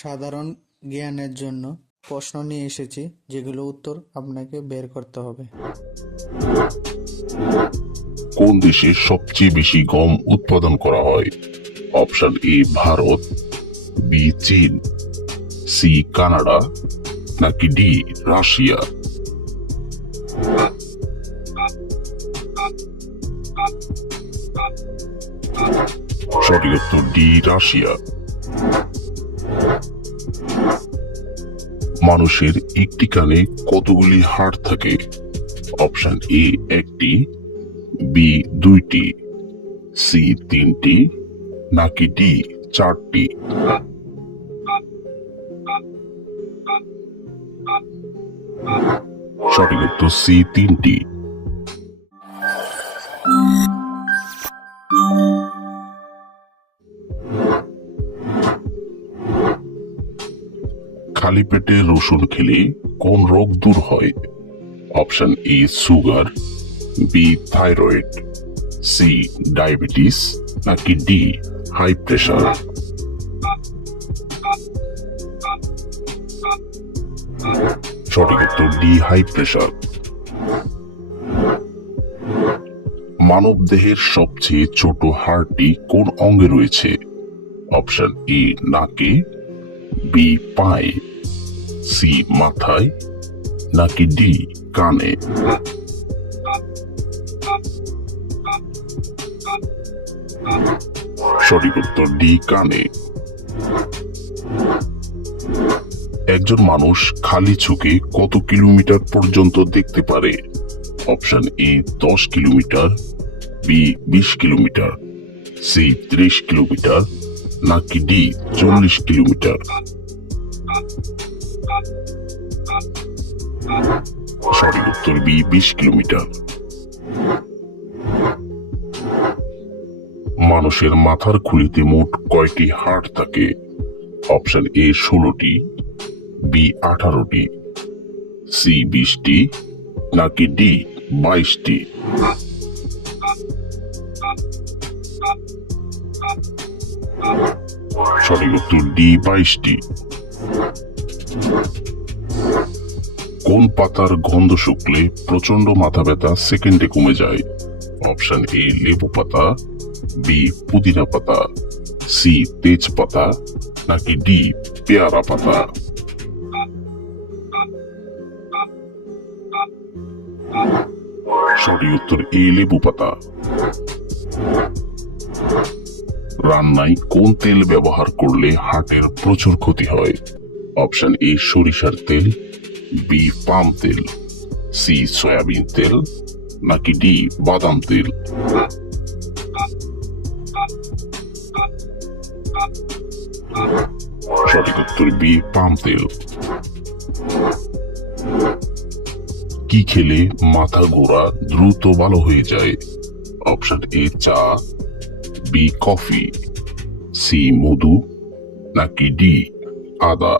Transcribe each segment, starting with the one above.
সাধারণ জ্ঞানের জন্য প্রশ্ন নিয়ে এসেছি, যেগুলো উত্তর আপনাকে বের করতে হবে। কোন দেশে সবচেয়ে বেশি গম উৎপাদন করা হয়? অপশন এ ভারত, বি চীন, সি কানাডা, নাকি ডি রাশিয়া? সঠিক উত্তর ডি রাশিয়া। মানুষের একটি কানে কতগুলি হাড় থাকে? অপশন এ একটি, বি দুইটি, সি তিনটি, নাকি ডি চারটি? সঠিক উত্তর সি তিনটি। খালি পেটে রসুন খেলে কোন রোগ দূর হয়? Option A sugar, B thyroid, C diabetes, নাকি ডি হাই প্রেশার? সঠিক উত্তর ডি হাই প্রেশার। মানব দেহের সবচেয়ে ছোট হাড়টি কোন অঙ্গে রয়েছে? অপশন এ নাকে, বি পায়ে, সি মাথায়, নাকি ডি কানে? সঠিক উত্তর ডি কানে। একজন মানুষ খালি চোখে কত কিলোমিটার পর্যন্ত দেখতে পারে? Option A 10 kilometre, B 20 kilometre, C 30 kilometre, নাকি ডি 40 কিলোমিটার? সঠিক উত্তর বি 20 কিলোমিটার। মানুষের মাথার খুলিতে মোট কয়টি হাড় থাকে? অপশন এ 16টি, বি 18টি, সি 20টি, নাকি ডি 22টি? সঠিক উত্তর ডি 22টি। কোন পাতার গন্ধ শুকলে প্রচন্ড মাথা ব্যথা সেকেন্ডে কমে যায়? অপশন এ লেবু পাতা, বি পুদিনা পাতা, সি তেজপাতা, নাকি ডি পেয়ারা পাতা? সঠিক উত্তর এ লেবু পাতা। রান্নায় কোন তেল ব্যবহার করলে হার্টের প্রচুর ক্ষতি হয়? অপশন এ সরিষার তেল, বি পাম তেল, সি সয়াবিন তেল, নাকি ডি বাদাম তেল? সঠিক উত্তর বি পাম তেল। কি খেলে মাথা ঘোরা দ্রুত ভালো হয়ে যায়? অপশন এ চা, বি কফি, সি মধু, নাকি ডি আদা?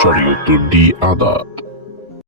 সঠিক উত্তর ডি আদা।